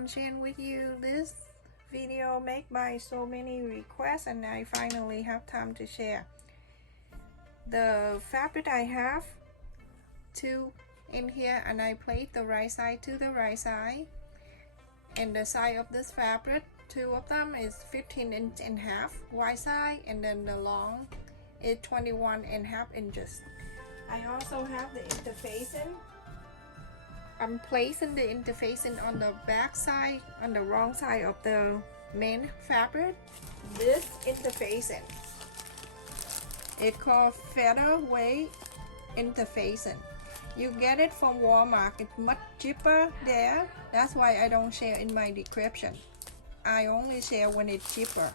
I'm sharing with you this video made by so many requests, and I finally have time to share. The fabric I have two in here, and I placed the right side to the right side, and the side of this fabric, two of them is 15.5 wide side, and then the long is 21.5 inches. I also have the interfacing. I'm placing the interfacing on the back side, on the wrong side of the main fabric. This interfacing, it's called Featherweight interfacing. You get it from Walmart. It's much cheaper there. That's why I don't share in my description. I only share when it's cheaper.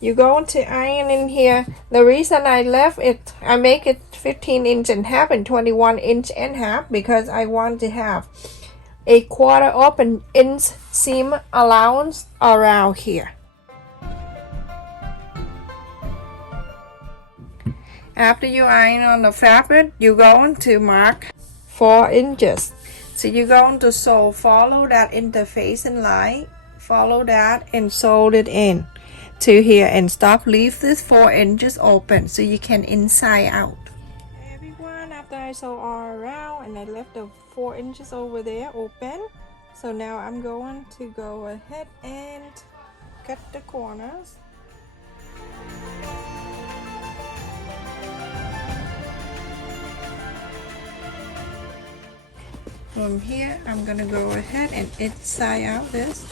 You go to iron in here. The reason I left it, I make it 15.5 and 21.5 because I want to have a 1/4 of an inch seam allowance around here. After you iron on the fabric, you're going to mark 4 inches. So you're going to follow that interfacing line, follow that and sew it in to here and stop. Leave this 4 inches open so you can inside out. Everyone, after I sew all around and I left the 4 inches over there open, so now I'm going to go ahead and cut the corners. From here, I'm gonna go ahead and inside out this.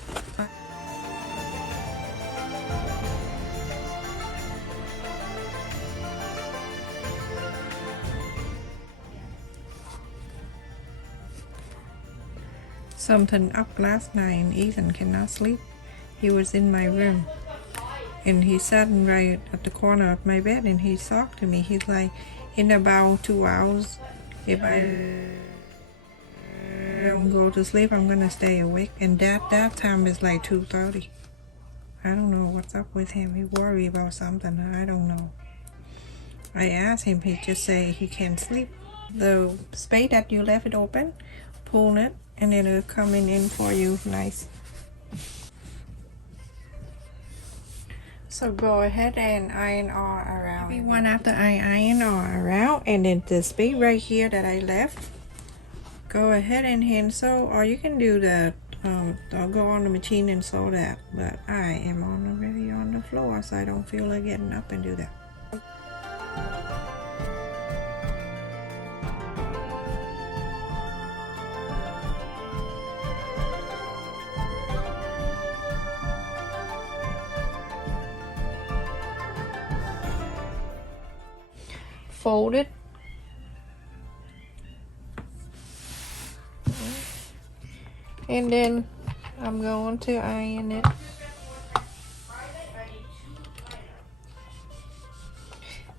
Something up last night and Ethan cannot sleep. He was in my room and he sat right at the corner of my bed and he talked to me. He's like, in about 2 hours, if I don't go to sleep, I'm gonna stay awake. And that time is like 2:30. I don't know what's up with him. He worried about something. I don't know. I asked him, he just say he can't sleep. The space that you left it open, pull it and it'll come in for you nice. So go ahead and iron all around. Everyone, after I iron all around, and then the space right here that I left, go ahead and hand sew, or you can do that. I'll go on the machine and sew that, but I am already on the floor, so I don't feel like getting up and do that. Fold it. And then I'm going to iron it.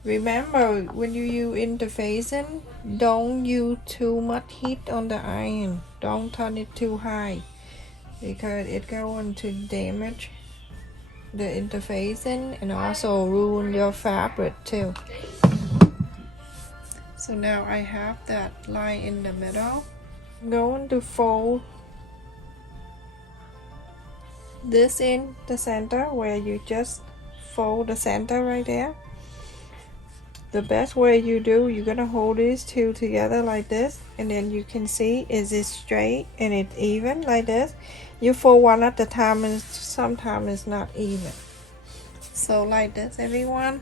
Remember, when you use interfacing, don't use too much heat on the iron. Don't turn it too high because it's going to damage the interfacing and also ruin your fabric too. So now I have that line in the middle. I'm going to fold this in the center where you just fold the center right there. The best way you do, you're gonna hold these two together like this, and then you can see is it straight and it's even like this. You fold one at a time and sometimes it's not even. So like this, everyone.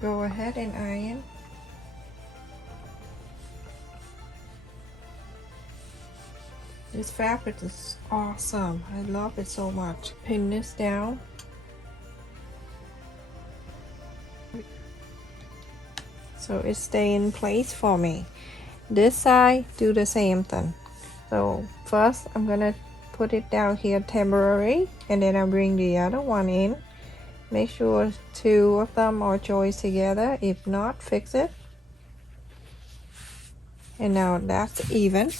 Go ahead and iron. This fabric is awesome. I love it so much. Pin this down. So it stay in place for me. This side, do the same thing. So first I'm gonna put it down here temporary, and then I bring the other one in. Make sure 2 of them are joined together. If not, fix it. And now that's even.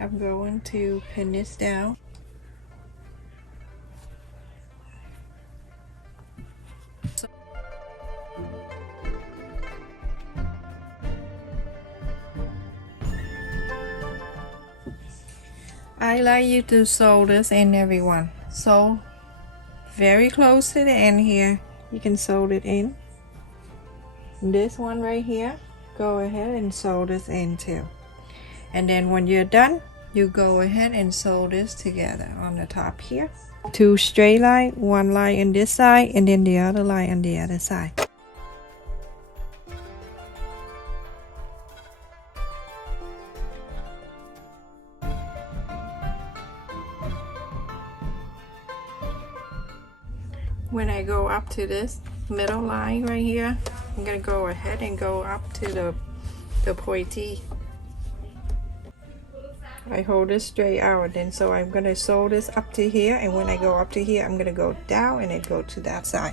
I'm going to pin this down. I like you to sew this in, everyone. So very close to the end here, you can sew it in. This one right here, go ahead and sew this in too. And then when you're done, you go ahead and sew this together on the top here. 2 straight line, 1 line on this side, and then the other line on the other side. When I go up to this middle line right here, I'm gonna go ahead and go up to the pointy. I hold this straight out, and so I'm gonna sew this up to here, and when I go up to here, I'm gonna go down and then go to that side.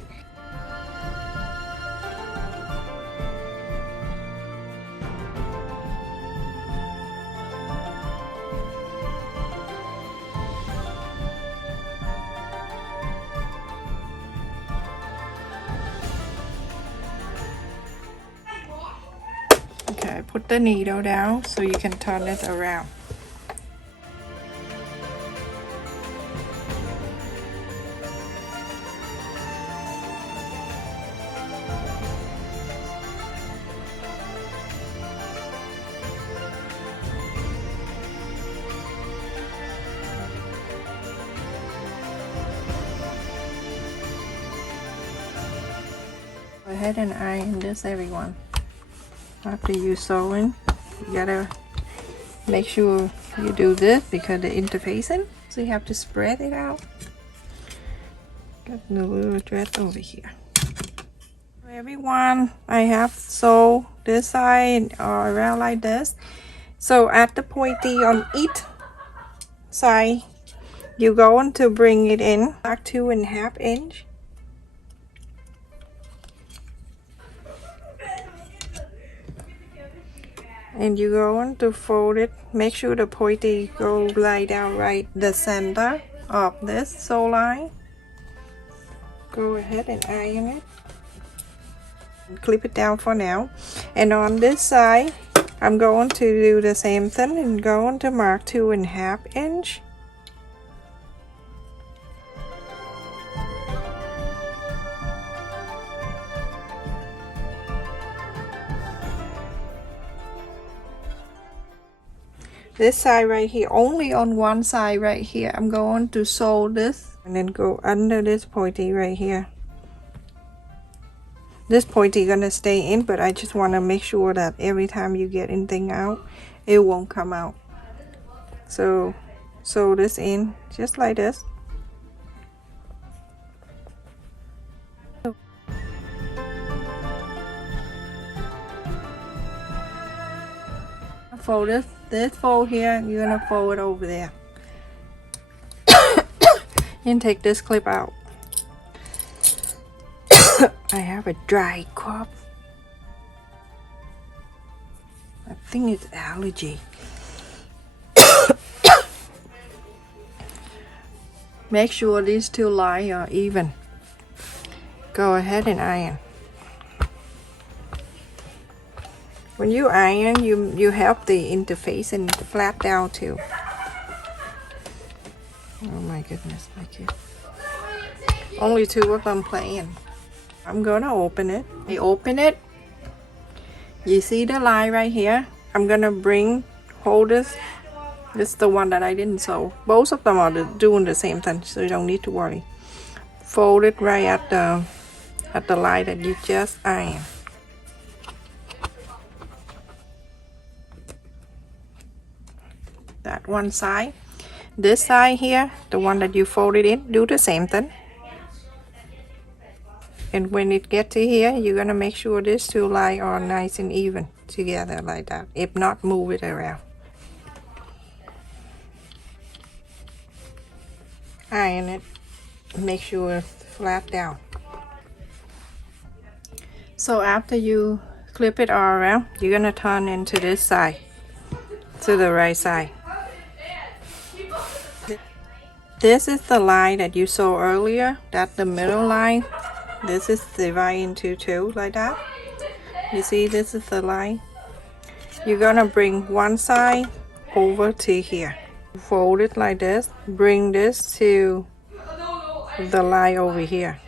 Okay, put the needle down so you can turn it around. Go ahead and iron this, everyone. After you sewing, you gotta make sure you do this because the interfacing, so you have to spread it out. Got the little thread over here. Everyone, I have sewed this side around like this. So at the pointy on each side, you're going to bring it in back 2.5 inch. And you're going to fold it, make sure the pointy go lie down right the center of this sew line. Go ahead and iron it. Clip it down for now. And on this side, I'm going to do the same thing and going to mark 2.5 inch. This side right here, only on one side right here, I'm going to sew this and then go under this pointy right here. This pointy gonna stay in, but I just want to make sure that every time you get anything out, it won't come out. So sew this in just like this. Fold this fold here, you're gonna fold it over there. And take this clip out. I have a dry cough. I think it's allergy. Make sure these two lines are even. Go ahead and iron. When you iron, you help the interface and flat down too. Oh my goodness, my kid. Only 2 of them playing. I'm gonna open it. I open it. You see the line right here? I'm gonna hold this. This is the one that I didn't sew. Both of them are doing the same thing, so you don't need to worry. Fold it right at the line that you just ironed. That one side. This side here, the one that you folded in, do the same thing. And when it gets to here, you're gonna make sure these two lines are nice and even together like that. If not, move it around. Iron it. Make sure it's flat down. So after you clip it all around, you're gonna turn into this side, to the right side. This is the line that you saw earlier. That's the middle line. This is divided into two like that. You see, this is the line. You're gonna bring one side over to here. Fold it like this. Bring this to the line over here.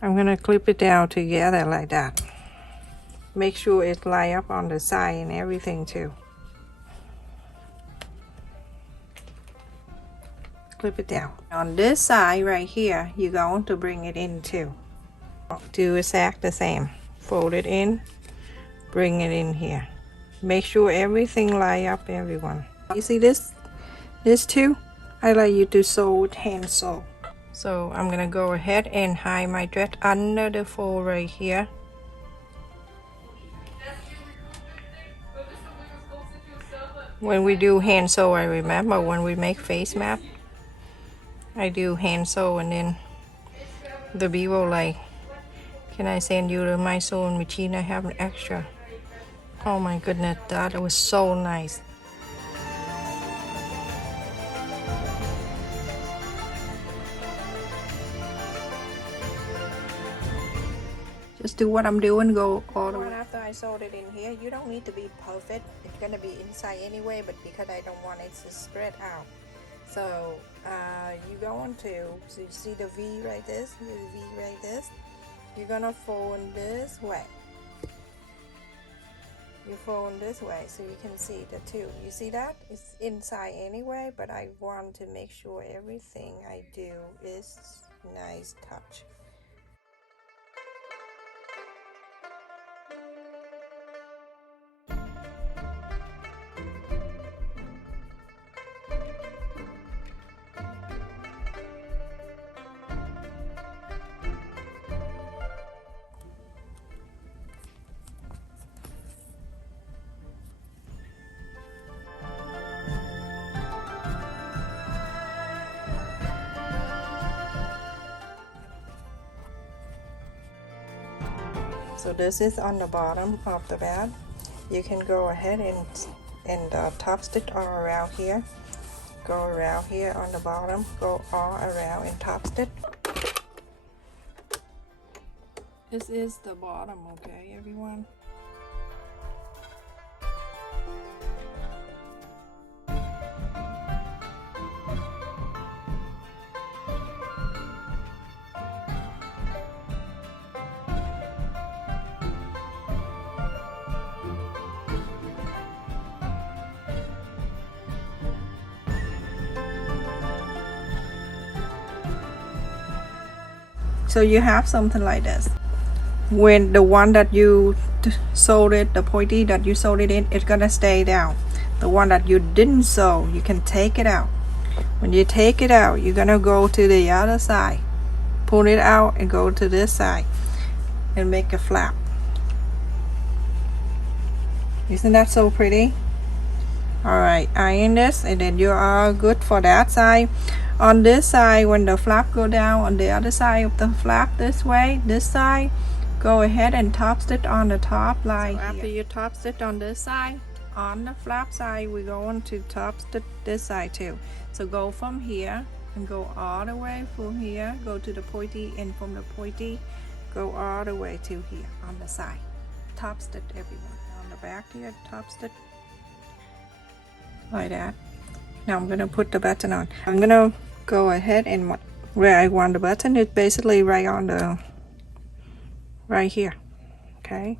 I'm gonna clip it down together like that. Make sure it line up on the side and everything too. Clip it down. On this side right here, you're going to bring it in too. Do exactly the same. Fold it in, bring it in here. Make sure everything line up, everyone. You see this too? I like you to sew with hand sew. So I'm gonna go ahead and hide my thread under the fold right here. When we do hand sew, I remember when we make face map, I do hand sew, and then the people like, can I send you to my sewing machine? I have an extra. Oh my goodness, that was so nice. Just do what I'm doing, go all the way. After I sewed it in here, you don't need to be perfect. It's gonna be inside anyway, but because I don't want it to spread out. So you're going to, so you see the V right this, the V right this. You're gonna fold this way. You fold this way so you can see the two. You see that? It's inside anyway, but I want to make sure everything I do is nice touch. So this is on the bottom of the bed. You can go ahead and top stitch all around here. Go around here on the bottom. Go all around and top stitch. This is the bottom, okay, everyone? So you have something like this. When the one that you sewed it, the pointy that you sewed it in, it's gonna stay down. The one that you didn't sew, you can take it out. When you take it out, you're gonna go to the other side, pull it out and go to this side and make a flap. Isn't that so pretty? Alright, iron this and then you are good for that side. On this side, when the flap go down, on the other side of the flap this way, this side, go ahead and top stitch on the top line. So after you top stitch on this side, on the flap side, we're going to top stitch this side too. So go from here and go all the way from here, go to the pointy, and from the pointy, go all the way to here on the side. Top stitch everyone. On the back here, top stitch like that. Now I'm gonna put the button on. I'm gonna go ahead and where I want the button is basically right on the right here, okay,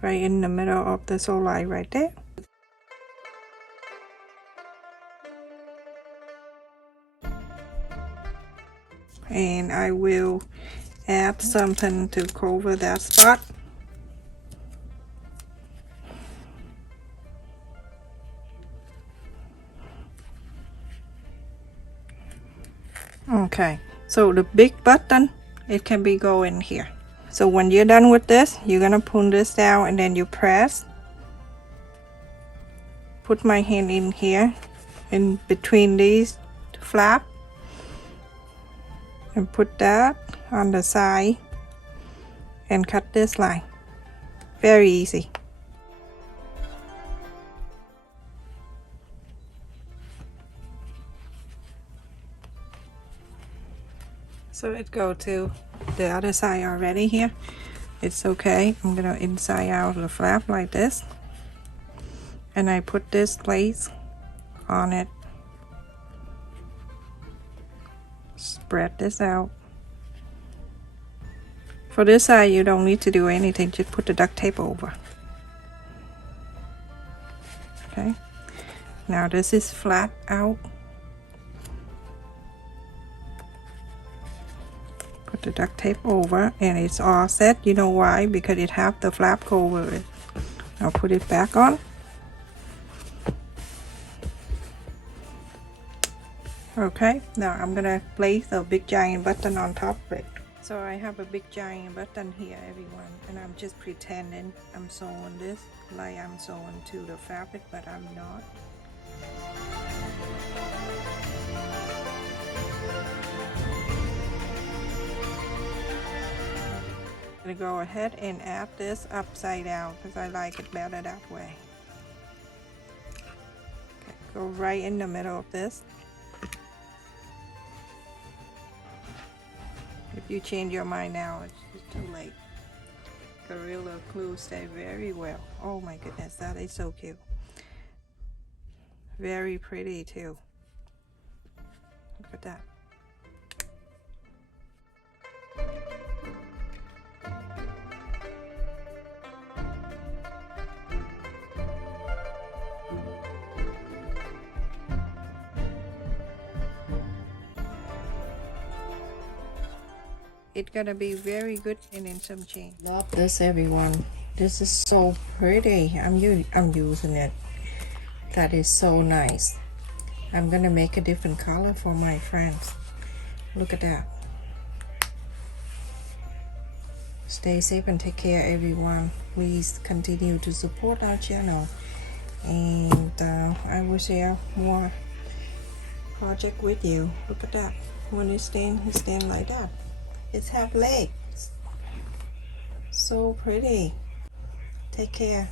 right in the middle of the sew line right there. And I will add something to cover that spot. Okay, so the big button, it can be go in here. So when you're done with this, you're gonna pull this down and then you press. Put my hand in here, in between these flap, and put that on the side and cut this line. Very easy. So it go to the other side already here. It's okay. I'm gonna inside out the flap like this, and I put this place on it. Spread this out. For this side, you don't need to do anything, just put the duct tape over. Okay, now this is flat out. Put the duct tape over, and it's all set. You know why? Because it have the flap over it. I'll put it back on. Okay, now I'm gonna place a big giant button on top of it. So I have a big giant button here, everyone, and I'm just pretending I'm sewing this like I'm sewing to the fabric, but I'm not. I'm gonna go ahead and add this upside down because I like it better that way. Okay, go right in the middle of this. If you change your mind now, it's just too late. Gorilla Glue stay very well. Oh my goodness, that is so cute. Very pretty too. Look at that. It's gonna be very good and in some chain. Love this, everyone. This is so pretty. I'm using it. That is so nice. I'm gonna make a different color for my friends. Look at that. Stay safe and take care, everyone. Please continue to support our channel, and I will share more project with you. Look at that. When it stand like that. It's have legs. So pretty. Take care.